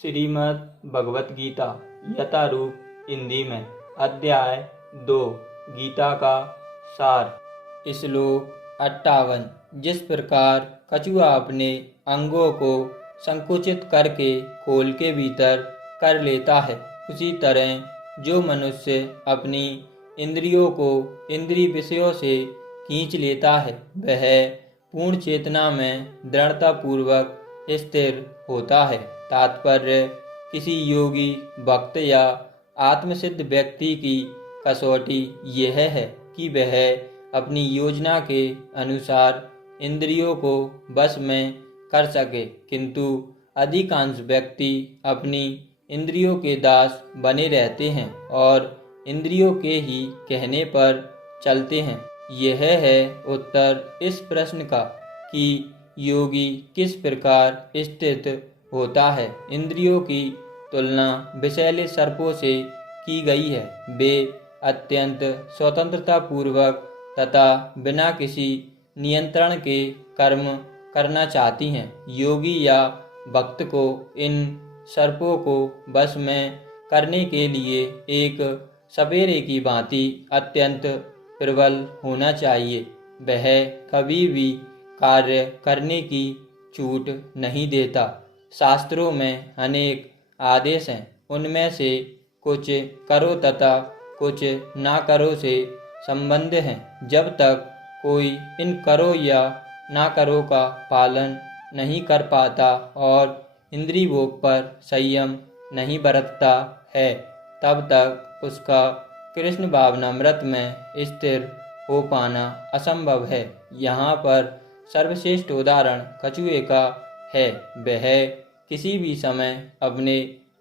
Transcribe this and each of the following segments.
श्रीमद् भगवत गीता यथारूप हिंदी में अध्याय 2 गीता का सार। श्लोक 58। जिस प्रकार कछुआ अपने अंगों को संकुचित करके खोल के भीतर कर लेता है, उसी तरह जो मनुष्य अपनी इंद्रियों को इंद्रिय विषयों से खींच लेता है, वह पूर्ण चेतना में दृढ़ता पूर्वक स्थिर होता है। तात्पर्य: किसी योगी, भक्त या आत्मसिद्ध व्यक्ति की कसौटी यह है कि वह अपनी योजना के अनुसार इंद्रियों को वश में कर सके, किंतु अधिकांश व्यक्ति अपनी इंद्रियों के दास बने रहते हैं और इंद्रियों के ही कहने पर चलते हैं। यह है उत्तर इस प्रश्न का कि योगी किस प्रकार स्थित होता है। इंद्रियों की तुलना विषैले सर्पों से की गई है। वे अत्यंत स्वतंत्रता पूर्वक तथा बिना किसी नियंत्रण के कर्म करना चाहती हैं। योगी या भक्त को इन सर्पों को वश में करने के लिए एक सपेरे की भांति अत्यंत प्रबल होना चाहिए। वह कभी भी कार्य करने की छूट नहीं देता। शास्त्रों में अनेक आदेश हैं, उनमें से कुछ करो तथा कुछ ना करो से संबंध हैं। जब तक कोई इन करो या ना करो का पालन नहीं कर पाता और इंद्रिय भोग पर संयम नहीं बरतता है, तब तक उसका कृष्ण भावनामृत में स्थिर हो पाना असंभव है। यहाँ पर सर्वश्रेष्ठ उदाहरण कछुए का है। वह किसी भी समय अपने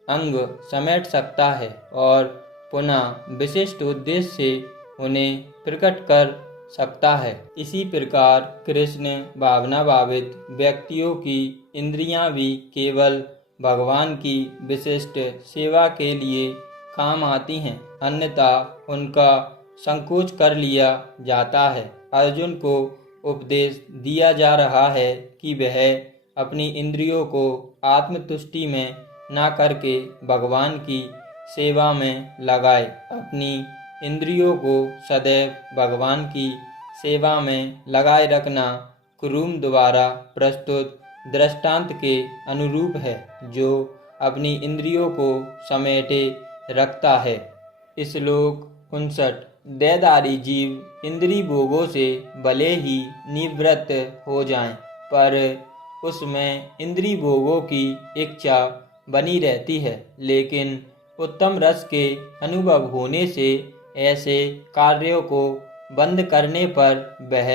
अंग समेट सकता है और पुनः विशिष्ट उद्देश्य से उन्हें प्रकट कर सकता है। इसी प्रकार कृष्ण भावना भावित व्यक्तियों की इंद्रियां भी केवल भगवान की विशिष्ट सेवा के लिए काम आती हैं, अन्यथा उनका संकोच कर लिया जाता है। अर्जुन को उपदेश दिया जा रहा है कि वह अपनी इंद्रियों को आत्मतुष्टि में ना करके भगवान की सेवा में लगाए। अपनी इंद्रियों को सदैव भगवान की सेवा में लगाए रखना कुरुम द्वारा प्रस्तुत दृष्टांत के अनुरूप है, जो अपनी इंद्रियों को समेटे रखता है। श्लोक 59। देहधारी जीव इंद्रिय भोगों से भले ही निवृत्त हो जाएं, पर उसमें इंद्रिय भोगों की इच्छा बनी रहती है। लेकिन उत्तम रस के अनुभव होने से ऐसे कार्यों को बंद करने पर वह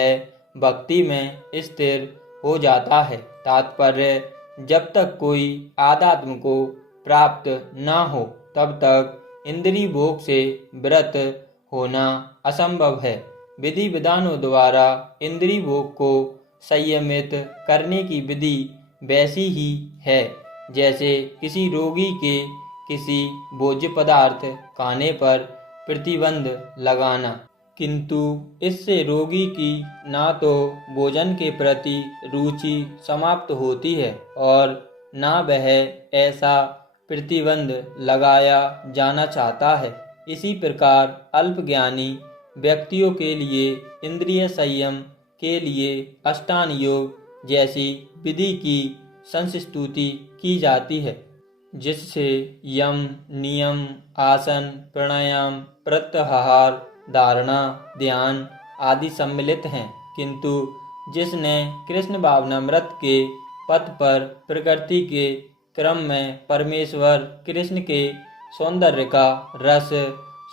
भक्ति में स्थिर हो जाता है। तात्पर्य: जब तक कोई आध्यात्म को प्राप्त न हो, तब तक इंद्रिय भोग से व्रत होना असंभव है। विधि विधानों द्वारा इंद्रिय भोग को संयमित करने की विधि वैसी ही है जैसे किसी रोगी के किसी भोज्य पदार्थ खाने पर प्रतिबंध लगाना, किंतु इससे रोगी की ना तो भोजन के प्रति रुचि समाप्त होती है और ना वह ऐसा प्रतिबंध लगाया जाना चाहता है। इसी प्रकार अल्पज्ञानी व्यक्तियों के लिए इंद्रिय संयम के लिए अष्टांग योग जैसी विधि की संस्तुति की जाती है, जिससे यम, नियम, आसन, प्राणायाम, प्रत्याहार, धारणा, ध्यान आदि सम्मिलित हैं। किंतु जिसने कृष्ण भावनामृत के पथ पर प्रकृति के क्रम में परमेश्वर कृष्ण के सौंदर्य का रस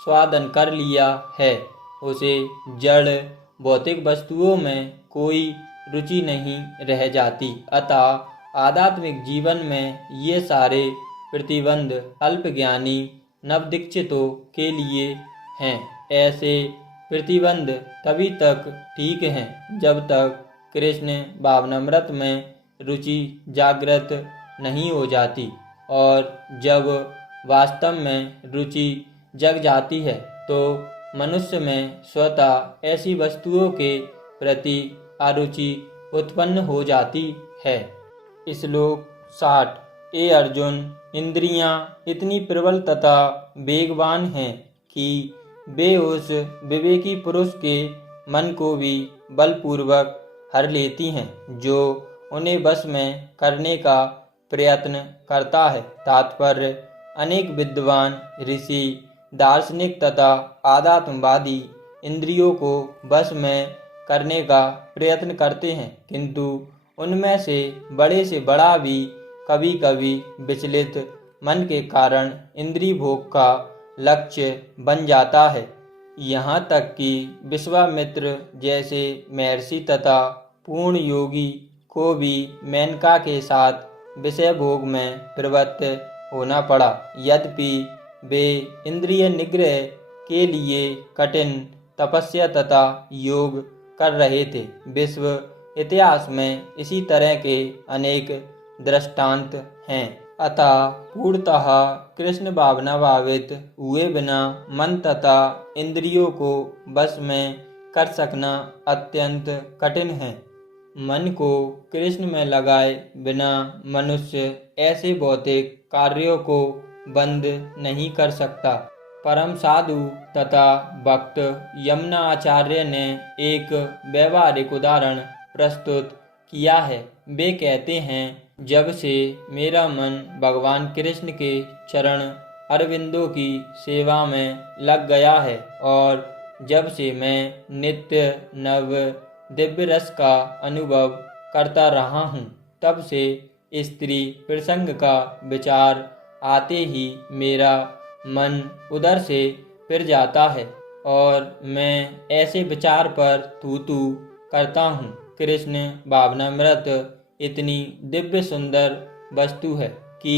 स्वादन कर लिया है, उसे जड़ भौतिक वस्तुओं में कोई रुचि नहीं रह जाती। अतः आध्यात्मिक जीवन में ये सारे प्रतिबंध अल्पज्ञानी नवदीक्षितों के लिए हैं। ऐसे प्रतिबंध तभी तक ठीक हैं जब तक कृष्ण भावनामृत में रुचि जागृत नहीं हो जाती, और जब वास्तव में रुचि जग जाती है तो मनुष्य में स्वतः ऐसी वस्तुओं के प्रति अरुचि उत्पन्न हो जाती है। श्लोक 60। ए अर्जुन, इंद्रियां इतनी प्रबल तथा वेगवान हैं कि वे उस विवेकी पुरुष के मन को भी बलपूर्वक हर लेती हैं जो उन्हें वश में करने का प्रयत्न करता है। तात्पर्य, अनेक विद्वान ऋषि, दार्शनिक तथा आध्यात्मवादी इंद्रियों को वश में करने का प्रयत्न करते हैं, किंतु उनमें से बड़ा भी कभी कभी विचलित मन के कारण इंद्रिय भोग का लक्ष्य बन जाता है। यहाँ तक कि विश्वामित्र जैसे महर्षि तथा पूर्ण योगी को भी मेनका के साथ विषय भोग में प्रवृत्त होना पड़ा, यद्यपि वे इंद्रिय निग्रह के लिए कठिन तपस्या तथा योग कर रहे थे। विश्व इतिहास में इसी तरह के अनेक दृष्टांत हैं। अतः पूर्णतः कृष्ण भावना भावित हुए बिना मन तथा इंद्रियों को वश में कर सकना अत्यंत कठिन है। मन को कृष्ण में लगाए बिना मनुष्य ऐसे भौतिक कार्यों को बंद नहीं कर सकता। परम साधु तथा भक्त यमुना आचार्य ने एक व्यवहारिक उदाहरण प्रस्तुत किया है। वे कहते हैं, जब से मेरा मन भगवान कृष्ण के चरण अरविंदों की सेवा में लग गया है और जब से मैं नित्य नव दिव्य रस का अनुभव करता रहा हूँ, तब से स्त्री प्रसंग का विचार आते ही मेरा मन उधर से फिर जाता है और मैं ऐसे विचार पर तू करता हूँ। कृष्ण भावनामृत इतनी दिव्य सुंदर वस्तु है कि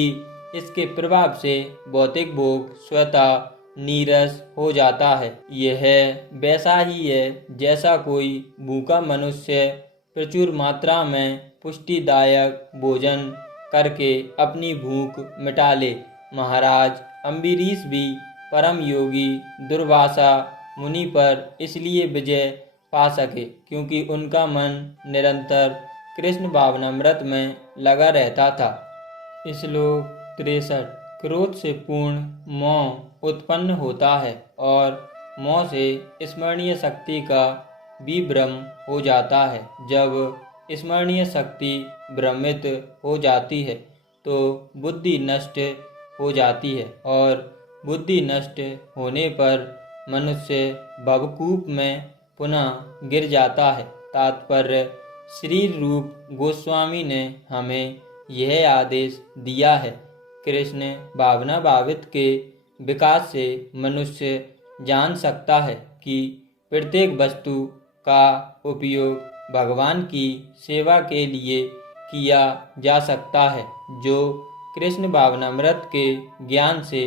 इसके प्रभाव से भौतिक भोग स्वतः नीरस हो जाता है। यह वैसा ही है जैसा कोई भूखा मनुष्य प्रचुर मात्रा में पुष्टिदायक भोजन करके अपनी भूख मिटा ले। महाराज अम्बरीश भी परम योगी दुर्वासा मुनि पर इसलिए विजय पा सके क्योंकि उनका मन निरंतर कृष्ण भावनामृत में लगा रहता था। श्लोक 63। क्रोध से पूर्ण मोह उत्पन्न होता है और मोह से स्मरणीय शक्ति का विभ्रम हो जाता है। जब स्मरणीय शक्ति भ्रमित हो जाती है तो बुद्धि नष्ट हो जाती है और बुद्धि नष्ट होने पर मनुष्य भवकूप में पुनः गिर जाता है। तात्पर्य, श्री रूप गोस्वामी ने हमें यह आदेश दिया है। कृष्ण भावना भावित के विकास से मनुष्य जान सकता है कि प्रत्येक वस्तु का उपयोग भगवान की सेवा के लिए किया जा सकता है। जो कृष्ण भावनामृत के ज्ञान से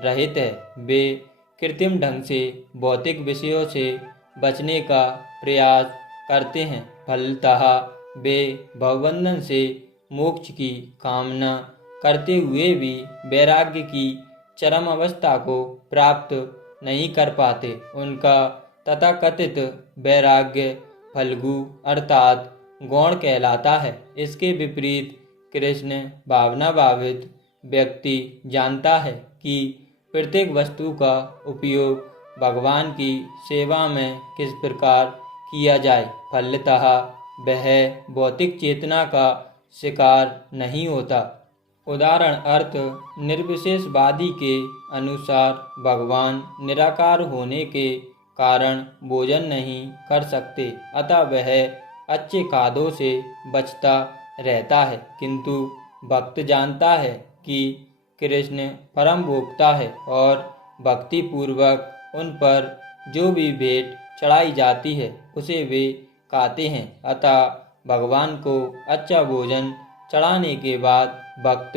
रहित है, वे कृत्रिम ढंग से भौतिक विषयों से बचने का प्रयास करते हैं। फलतः वे भवबंधन से मोक्ष की कामना करते हुए भी वैराग्य की चरम अवस्था को प्राप्त नहीं कर पाते। उनका तथाकथित वैराग्य फल्गु अर्थात गौण कहलाता है। इसके विपरीत कृष्ण भावना भावित व्यक्ति जानता है कि प्रत्येक वस्तु का उपयोग भगवान की सेवा में किस प्रकार किया जाए। फलतः वह भौतिक चेतना का शिकार नहीं होता। उदाहरण अर्थ, निर्विशेषवादी के अनुसार भगवान निराकार होने के कारण भोजन नहीं कर सकते, अतः वह अच्छे खाद्यों से बचता रहता है। किंतु भक्त जानता है कि कृष्ण परम भोक्ता है और भक्ति पूर्वक उन पर जो भी भेंट चढ़ाई जाती है उसे वे खाते हैं। अतः भगवान को अच्छा भोजन चढ़ाने के बाद भक्त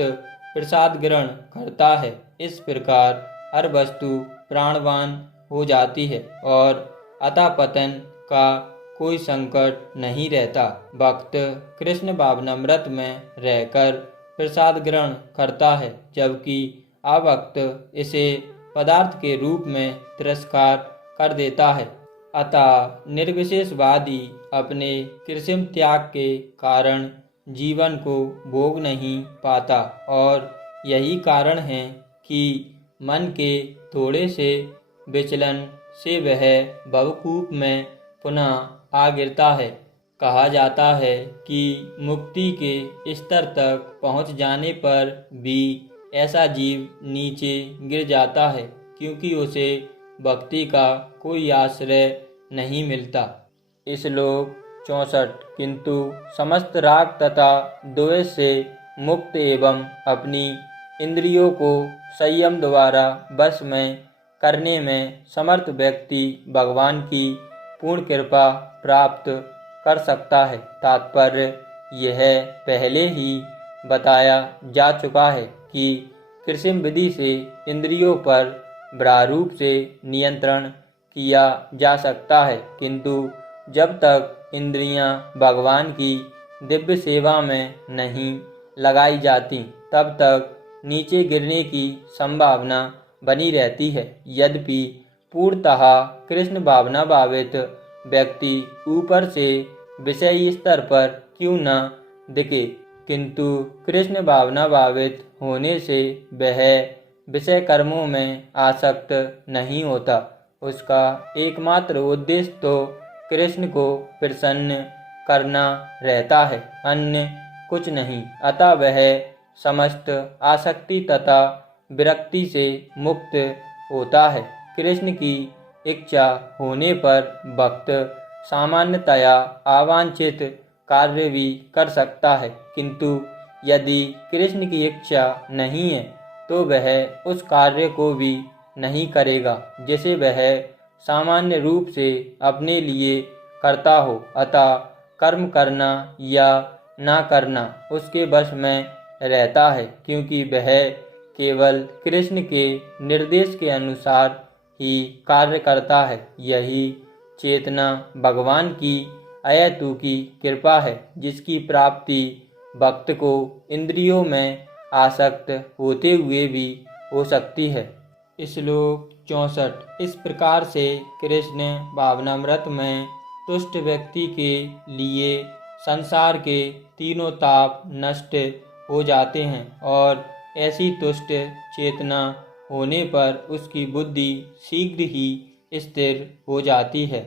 प्रसाद ग्रहण करता है। इस प्रकार हर वस्तु प्राणवान हो जाती है और अतः पतन का कोई संकट नहीं रहता। भक्त कृष्ण भावनामृत में रहकर प्रसाद ग्रहण करता है, जबकि अभक्त इसे पदार्थ के रूप में तिरस्कार कर देता है। अतः निर्विशेषवादी अपने कृत्रिम त्याग के कारण जीवन को भोग नहीं पाता और यही कारण है कि मन के थोड़े से विचलन से वह भवकूप में पुनः आ गिरता है। कहा जाता है कि मुक्ति के स्तर तक पहुंच जाने पर भी ऐसा जीव नीचे गिर जाता है, क्योंकि उसे भक्ति का कोई आश्रय नहीं मिलता। श्लोक 64। किंतु समस्त राग तथा द्वेष से मुक्त एवं अपनी इंद्रियों को संयम द्वारा वश में करने में समर्थ व्यक्ति भगवान की पूर्ण कृपा प्राप्त कर सकता है। तात्पर्य यह पहले ही बताया जा चुका है कि कृष्ण विधि से इंद्रियों पर प्रारूप से नियंत्रण किया जा सकता है, किंतु जब तक इंद्रियां भगवान की दिव्य सेवा में नहीं लगाई जाती तब तक नीचे गिरने की संभावना बनी रहती है। यद्यपि पूर्णतः कृष्ण भावना भावित व्यक्ति ऊपर से विषयी स्तर पर क्यों न दिखे, किंतु कृष्ण भावना भावित होने से वह विषय कर्मों में आसक्त नहीं होता। उसका एकमात्र उद्देश्य तो कृष्ण को प्रसन्न करना रहता है, अन्य कुछ नहीं। अतः वह समस्त आसक्ति तथा विरक्ति से मुक्त होता है। कृष्ण की इच्छा होने पर भक्त सामान्यतया अवांछित कार्य भी कर सकता है, किंतु यदि कृष्ण की इच्छा नहीं है तो वह उस कार्य को भी नहीं करेगा जिसे वह सामान्य रूप से अपने लिए करता हो। अतः कर्म करना या ना करना उसके वश में रहता है, क्योंकि वह केवल कृष्ण के निर्देश के अनुसार ही कार्य करता है। यही चेतना भगवान की अहेतुकी कृपा है, जिसकी प्राप्ति भक्त को इंद्रियों में आसक्त होते हुए भी हो सकती है। श्लोक 64। इस प्रकार से कृष्ण भावनामृत में तुष्ट व्यक्ति के लिए संसार के तीनों ताप नष्ट हो जाते हैं और ऐसी तुष्ट चेतना होने पर उसकी बुद्धि शीघ्र ही स्थिर हो जाती है।